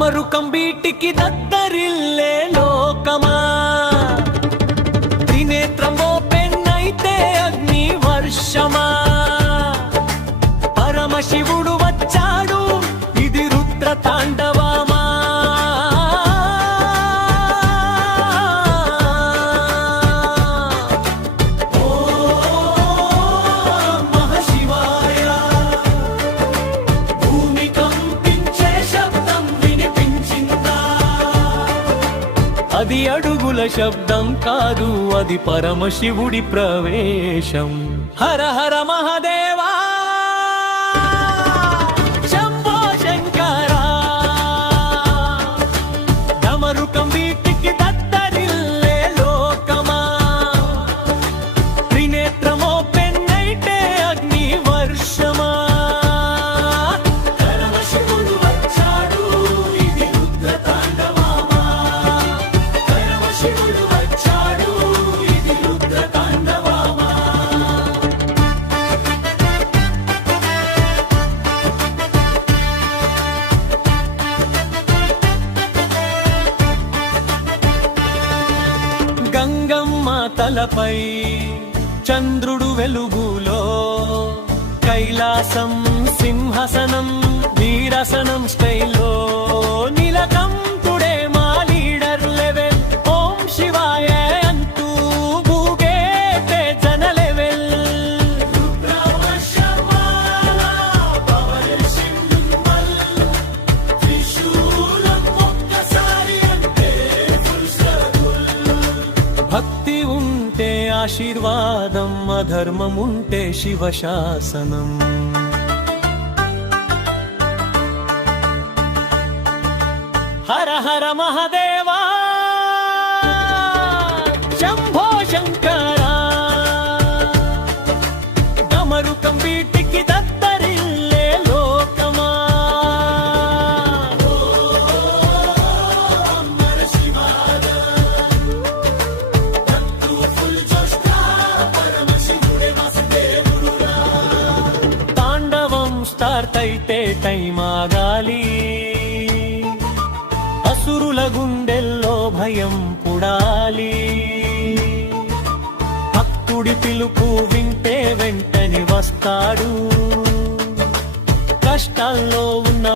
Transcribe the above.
డమరుకం బీటికి దద్దరిల్లే లోకమా, త్రినేత్రమో పెన్నైతే అగ్ని వర్షమా, పరమశివుడు వచ్చాడు ఇది రుద్ర తాండవమా. అది అడుగుల శబ్దం కాదు, అది పరమశివుడి ప్రవేశం. హర హర మహాదేవా శంభో శంకరా, డమరుకం వీటికి దద్దరిల్లే లోకమా, త్రినేత్రమో పెన్నైతే అగ్ని వర్షమా, పరమశివుడు వచ్చాడు ఇది రుద్ర తాండవమా, శివుడు వచ్చాడు ఇది రుద్ర తాండవమా. గంగమ్మ తలపై చంద్రుడు వెలుగులో, కైలాసం సింహాసనం వీరసనం స్టైల్లో, నీలకంఠుడే మా లీడర్ లెవెల్, ఓం శివాయ అంటూ భూగేతే జన లెవెల్. భక్తి ఉంటే ఆశీర్వాదం, అధర్మం ఉంటే శివశాసనం. హర హర మహాదేవా శంభో శంకరా, డమరుకం వీటికి దద్దరిల్లే లోకమా. తాండవం స్టార్ట్ అయితే టైం ఆగాలి, అసురుల గుండెల్లో భయం పుడాలి, భక్తుడి పిలుపు వింటే వెంటనే వస్తాడు, కష్టాల్లో ఉన్న